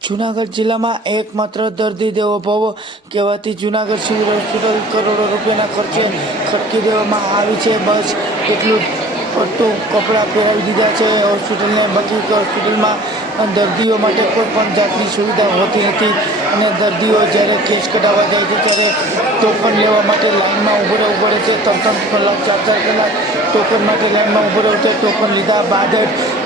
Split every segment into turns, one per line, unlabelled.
જૂનાગઢ જિલ્લામાં એકમાત્ર દર્દી દેવો ભવ કહેવાતી જુનાગઢ સિવિલ હોસ્પિટલ કરોડો રૂપિયાના ખર્ચે ખડકી દેવામાં આવી છે. બસ એટલું પટ્ટું કપડાં પહેરાવી દીધા છે. હોસ્પિટલને બાકી હોસ્પિટલમાં દર્દીઓ માટે કોઈ પણ જાતની સુવિધા હોતી નથી અને દર્દીઓ જ્યારે કેસ કઢાવવા જાય છે, ત્યારે ટોકન લેવા માટે લાઇનમાં ઊભું રહેવું પડે છે. ત્રણ ત્રણ કલાક ચાર ચાર કલાક ટોકન માટે લાઇનમાં ઊભું રહ્યો છે ટોકન લીધા બાદ જ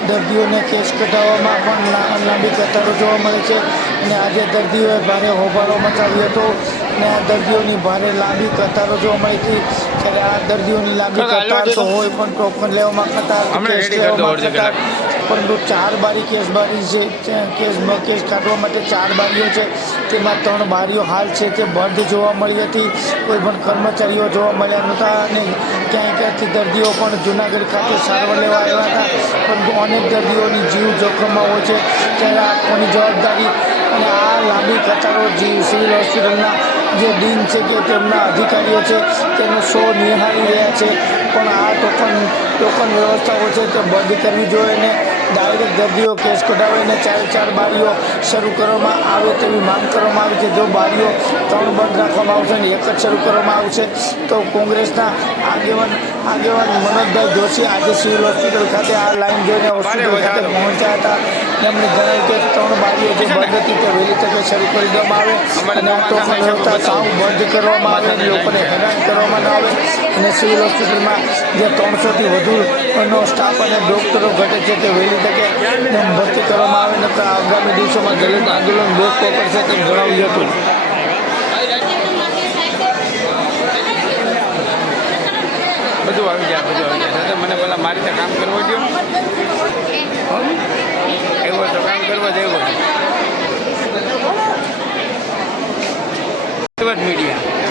દર્દીઓને કેસ કઢાવવામાં પણ લાંબી કતારો જોવા મળે છે અને આજે દર્દીઓએ ભારે હોબાળો મચાવ્યો હતો અને આ દર્દીઓની ભારે લાંબી કતારો જોવા મળી હતી ત્યારે આ દર્દીઓની લાંબી કતાર તો. હોય પણ ટોકન લેવામાં કતાર કેસ લેવામાં કતાર. પરંતુ ચાર બારી કેસ બારી છે કેસ કેસ કાઢવા માટે ચાર બારીઓ છે, તેમાં ત્રણ બારીઓ હાલ છે તે બંધ જોવા મળી હતી. કોઈ પણ કર્મચારીઓ જોવા મળ્યા નહોતા અને ક્યાંય ક્યાંથી દર્દીઓ પણ જુનાગઢ ખાતે સારવાર લેવા આવ્યા હતા. પરંતુ અનેક દર્દીઓની જીવ જોખમમાં હોય છે. ત્યારે આ જવાબદારી અને આ લાંબી કતારો સિવિલ હોસ્પિટલના જે ડીન છે કે તેમના અધિકારીઓ છે, તેનો શો નિહાળી રહ્યા છે. પણ આ ટોકન ટોકન વ્યવસ્થાઓ છે તે બંધ કરવી જોઈએ ને ડાયરેક્ટ દર્દીઓ કેસ કઢાવીને ચારે ચાર બારીઓ શરૂ કરવામાં આવે તેવી માંગ કરવામાં આવી છે. જો બારીઓ ત્રણ બંધ રાખવામાં આવશે ને એક જ શરૂ કરવામાં આવશે, તો કોંગ્રેસના આગેવાન આગેવાન મનોજભાઈ જોશી આજે સિવિલ હોસ્પિટલ ખાતે આ લાઈન જોઈને હોસ્પિટલ ખાતે પહોંચ્યા હતા. તેમણે જણાવ્યું કે ત્રણ બારીઓ જે બંધ હતી તે વહેલી તકે શરૂ કરી દેવામાં આવે અને આ ટોકન વ્યવસ્થા સાવ બંધ કરવામાં આવે અને લોકોને હેરાન કરવામાં ન આવે. અને સિવિલ હોસ્પિટલમાં જે ત્રણસોથી વધુ નો સ્ટાફ અને ડૉક્ટરો ઘટે છે તે વહેલી તકે ભરતી કરવામાં આવે. ને આગામી દિવસોમાં દલિત આંદોલન લોકકો કરશે તેમ જણાવ્યું હતું.
બધું આવી જાય બધું આવી જાય દાદા મને પેલા મારી રીતે કામ કરવું દો એવું તો કામ કરવા દેવું મીડિયા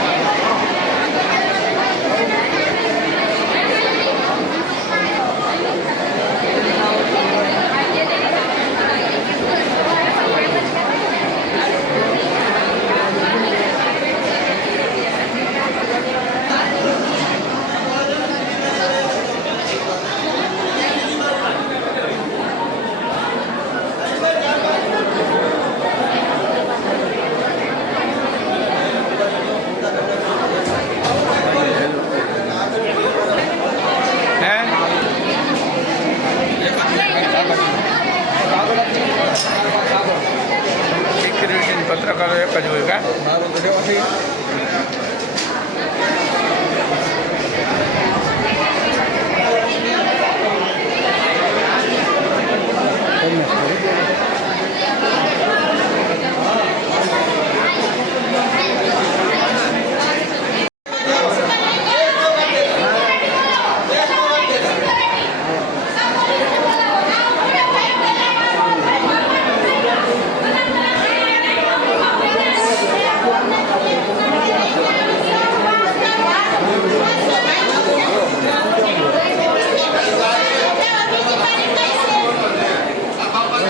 હે પત્રકારો એક જ હોય કા માટે જ બેઠા છીએ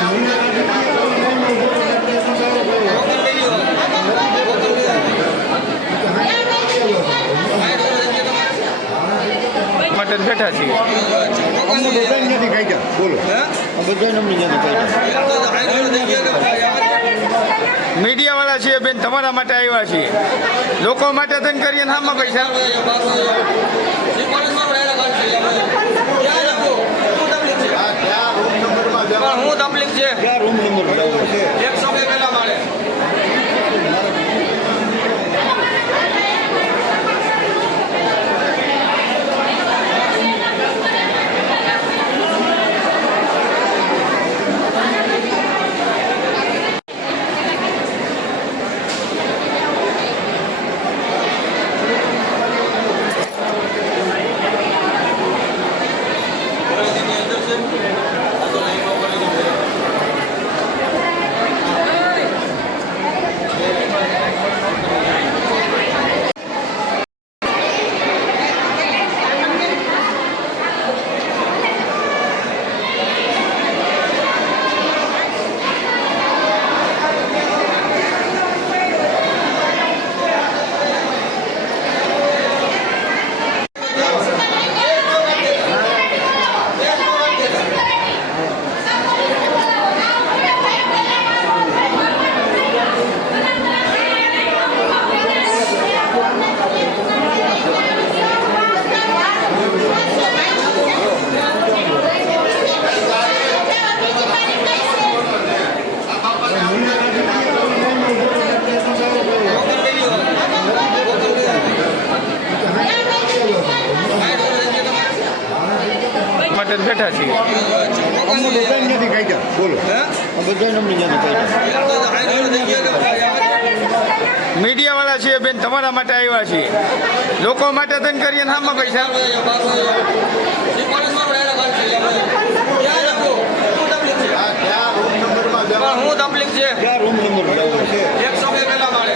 અમને બધાને નથી કાઢ્યા બોલો બધાને અમને નથી કાઢ્યા
મીડિયાવાળા છીએ બેન તમારા માટે આવ્યા છીએ. લોકો માટે થઈને કરીએ ને આમાં પૈસા? હું તકલીફ છે? બેઠા છીએ.
અમને બધા નથી કાઢ્યા બોલો. આ અમને નથી કાઢ્યા
મીડિયાવાળા છીએ બેન તમારા માટે આવ્યા છીએ. લોકો માટે તન કરીએ ને આમાં પૈસા?
હું તકલીફ છે.
રૂમ નંબર બતાવો છે
એકસો બે પહેલા માળે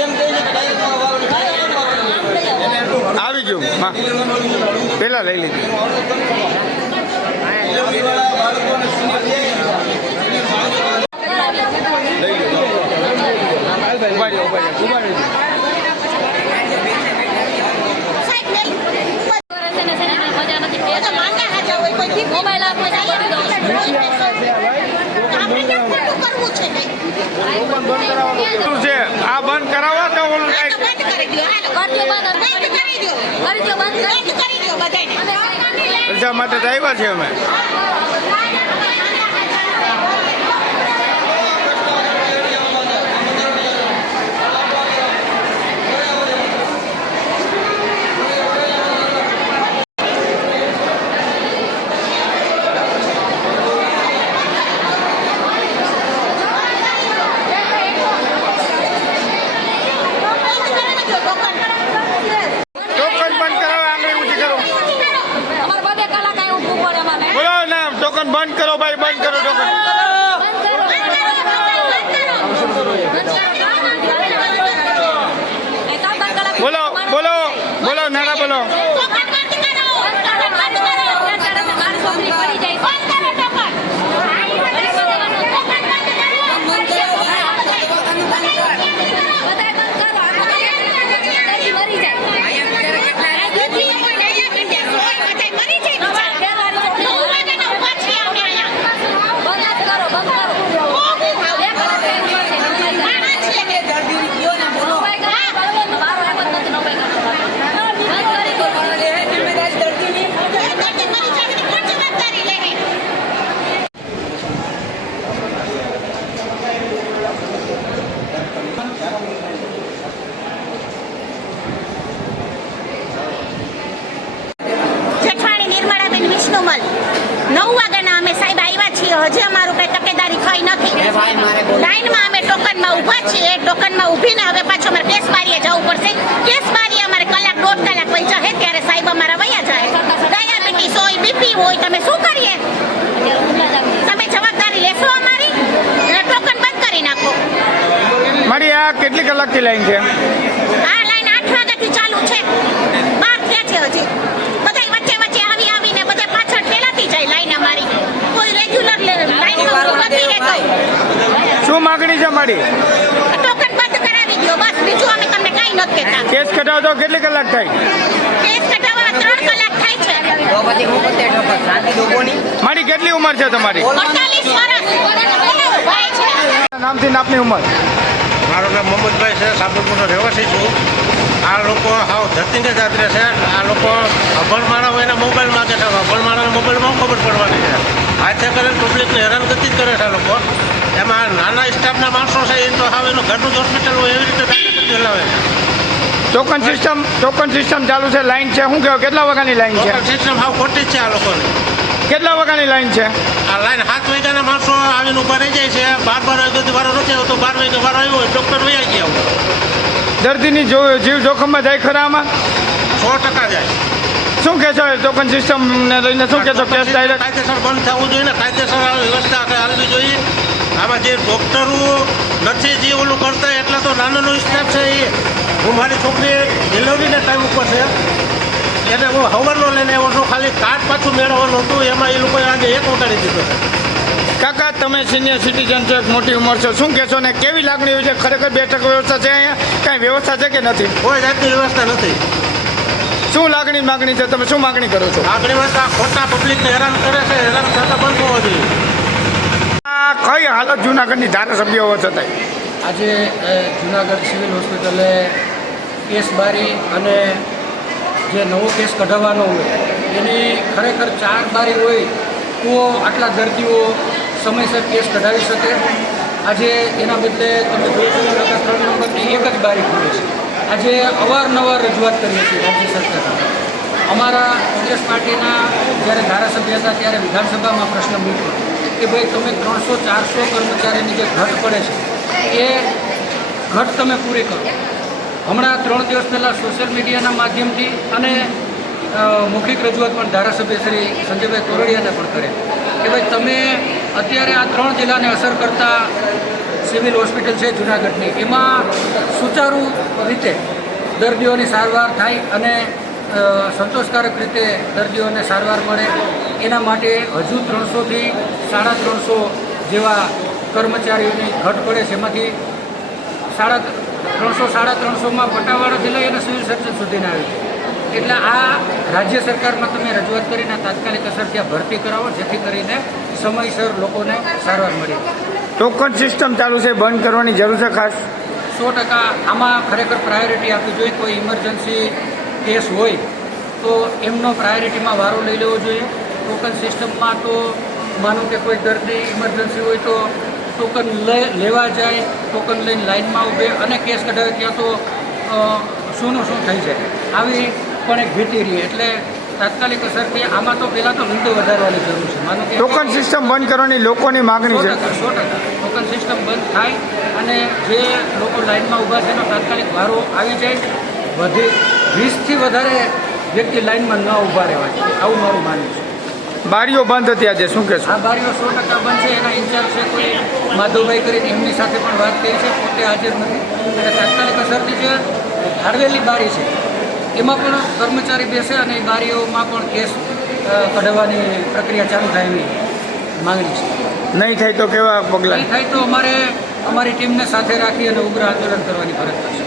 એમ કહે છે કે ડાયરેક્ટ વાળો
આવી ગયું હા. પેલા લઈ લીધી.
મોબાઈલ આપો તો કરી દઉં
શું છે? આ બંધ કરાવો તો ઓલું
કરી
માટે આવ્યા છે અમે ટોકન બંધ કરાવો આંગળી ઊંચી કરો
અમારે બધે કલાક અહીં ઊભું પડે અમારે
બોલો ને ટોકન બંધ કરો ભાઈ બંધ કરો ટોકન બોલો બોલો નાના બોલો
મારી છોકરી પડી જાય મરી જાય બંધ કરો બંધ કરો
જેઠવાણી નિર્મળાબેન વિષ્ણુમલ નવ વાગ્યાના અમે સાહેબ આવ્યા છીએ હજી અમારું કઈ તકેદારી થઈ નથી. લાઈનમાં અમે ટોકનમાં ઊભા છીએ ટોકનમાં ઊભીને હવે પાછો અમારે કેસ બારીએ જવું પડશે. કેસ બારીએ અમારે કલાક દોઢ કલાક પૈસા છે ત્યારે સાહેબ અમારા વયા જાય. ડાયાબિટીસ હોય બીપી હોય તમે શું કરીએ? તમે જવાબદારી લેશો અમારી? ટોકન બંધ કરી નાખો.
મારી આ કેટલી કલાકથી લાઈન છે
આ લાઈન આઠ વાગ્યાથી ચાલુ છે બાર થયા છે હજી બધાય વચ્ચે વચ્ચે આવી આવીને બધા પાછળ ઠેલાતી જાય લાઈન અમારી કોઈ રેગ્યુલર લાઈનમાં ઊભું નથી રહેતો
શું માગણી છે મારી?
ટોકન બંધ કરાવી દો બસ. બીજું અમે તમને કાંઈ નથી કહેતા.
કેસ કઢાવતો કેટલી કલાક થાય?
કેસ કઢાવવા ત્રણ કલાક થાય છે.
મારી કેટલી ઉંમર છે તમારી?
અડતાલીસ વર્ષ. ભાઈ છે.
નામથી નાપની આપની ઉંમર?
મારું નામ મોહમ્મદભાઈ છે સાબરપુરનો રહેવાસી છું. આ લોકો હાવ ધરતીને જાત્રે છે. આ લોકો અભણ માણસ હોય એના મોબાઈલ માગે છે અભણ માણસને મોબાઈલમાં ખબર પડવાની છે. હાથે કરીને પબ્લિકને હેરાનગતિ જ કરે છે આ લોકો. એમાં નાના સ્ટાફના માણસો છે એ તો હવે એનું ઘરનું જ હોસ્પિટલ હોય એવી રીતે ચલાવે છે.
ટોકન સિસ્ટમ ટોકન સિસ્ટમ ચાલુ છે લાઈન છે. શું કહેવાય? કેટલા વાગ્યાની લાઈન છે?
સિસ્ટમ હાવ ખોટી છે આ લોકોની.
કેટલા વાગ્યાની લાઈન છે?
આ લાઈન સાત વાગ્યાના માણસો આવીને ઊભા રહી જાય છે બાર બાર વાગ્યાથી વારો નથી આવતો બાર વાગ્યા વારો આવ્યો હોય ડૉક્ટર વૈયા ગયા
દર્દીની જો જીવ જોખમમાં જાય ખરા આમાં?
સો ટકા જાય.
શું કહેશો? ટોકન સિસ્ટમ ને લઈને શું કહેશો? કેસ ડાયરેક્ટ
કાયદેસર બંધ થવું જોઈએ ને કાયદેસર વ્યવસ્થા હાલવી જોઈએ. આમાં જે ડોક્ટરો નથી જે ઓલું કરતા એટલા તો નાનો સ્ટાફ છે એ. હું મારી છોકરી ડિલિવરીના ટાઈમ ઉપર છે. એને હું હવરનો લઈને આવ્યો છું ખાલી કાર્ડ પાછું મેળવવાનું હતું એમાં એ લોકોએ આજે એક વગાડી દીધો છે.
કાકા તમે સિનિયર સિટીઝન છો મોટી ઉંમર છો. શું કહેશો ને કેવી લાગણી હોય છે? ખરેખર બેઠક વ્યવસ્થા છે અહીંયા? કાંઈ વ્યવસ્થા છે કે નથી?
કોઈ જાતની વ્યવસ્થા નથી.
શું લાગણી માગણી છે? તમે શું માગણી કરો છો?
આગળ વધતા ખોટા પબ્લિકને હેરાન કરે છે હેરાન થતા બંધ હોવા જોઈએ
આ કઈ હાલત જુનાગઢની ધારાસભ્ય હોવા છતાંય?
આજે જુનાગઢ સિવિલ હોસ્પિટલે કેસ બારી અને જે નવો કેસ કઢાવવાનો હોય એની ખરેખર ચાર બારી હોય તો આટલા દર્દીઓ સમયસર કેસ કઢાવી શકે. આજે એના બદલે તમે જોઈ શકો ત્રણ નંબરની એક જ બારી ખુલે છે. આજે અવારનવાર રજૂઆત કરીએ છીએ રાજ્ય સરકાર. અમારા કોંગ્રેસ પાર્ટીના જ્યારે ધારાસભ્ય હતા ત્યારે વિધાનસભામાં પ્રશ્ન મૂક્યો કે ભાઈ તમે ત્રણસો, ચારસો કર્મચારીની જે ઘટ પડે છે, એ ઘટ તમે પૂરી કરો. હમણાં ત્રણ દિવસ પહેલાં સોશિયલ મીડિયાના માધ્યમથી અને મૌખિક રજૂઆત પણ ધારાસભ્ય શ્રી સંજયભાઈ કોરડિયાને પણ કરે. કે ભાઈ તમે અત્યારે આ ત્રણ જિલ્લાને અસર કરતા સિવિલ હોસ્પિટલ છે જુનાગઢની. એમાં સુચારુ રીતે દર્દીઓની સારવાર થાય અને સંતોષકારક રીતે દર્દીઓને સારવાર મળે. એના માટે હજુ ત્રણસોથી સાડા ત્રણસો જેવા કર્મચારીઓની ઘટ પડે છે. એમાંથી સાડા ત્રણસો, સાડા ત્રણસોમાં પટાવાળાથી લઈ અને સિવિલ સર્જન સુધીના આવે છે. એટલે આ રાજ્ય સરકારમાં તમે રજૂઆત કરીને તાત્કાલિક અસર ત્યાં ભરતી કરાવો, જેથી કરીને સમયસર લોકોને સારવાર મળી
ટોકન સિસ્ટમ ચાલુ છે, બંધ કરવાની જરૂર છે ખાસ.
સો ટકા આમાં ખરેખર પ્રાયોરિટી આપવી જોઈએ. કોઈ ઇમરજન્સી કેસ હોય તો એમનો પ્રાયોરિટીમાં વારો લઈ લેવો જોઈએ. ટોકન સિસ્ટમમાં તો માનો કે કોઈ દર્દી ઇમરજન્સી હોય તો ટોકન લેવા જાય, ટોકન લઈને લાઇનમાં ઊભે અને કેસ કઢાવે ત્યાં તો શુંનું શું થઈ જાય. આવી પણ એક ભીતી રહી. એટલે તાત્કાલિક અસરથી આમાં તો પહેલાં તો વિન્ડો વધારવાની જરૂર છે. માનો કે
ટોકન સિસ્ટમ બંધ કરવાની લોકોની માગણી છે.
સો ટકા ટોકન સિસ્ટમ બંધ થાય અને જે લોકો લાઇનમાં ઊભા છે એનો તાત્કાલિક વારો આવી જાય. વધે વીસથી વધારે વ્યક્તિ લાઇનમાં ન ઊભા રહેવા જોઈએ આવું મારું માનવું છે.
બારીઓ બંધ હતી આજે શું કહેશો?
આ બારીઓ સો ટકા બંધ છે. એના ઇન્ચાર્જ છે કોઈ માધવભાઈ કરીને એમની સાથે પણ વાત કરી છે. પોતે હાજર નથી. અને તાત્કાલિક અસરથી જે હાડવેલી બારી છે. એમાં પણ કર્મચારી બેસે અને બારીઓમાં પણ કેસ કઢાવવાની પ્રક્રિયા ચાલુ થાય એવી માગણી છે.
નહીં થાય તો કેવા પગલાં?
નહીં થાય તો અમારે અમારી ટીમને સાથે રાખી અને ઉગ્ર આંદોલન કરવાની ફરજ પડશે.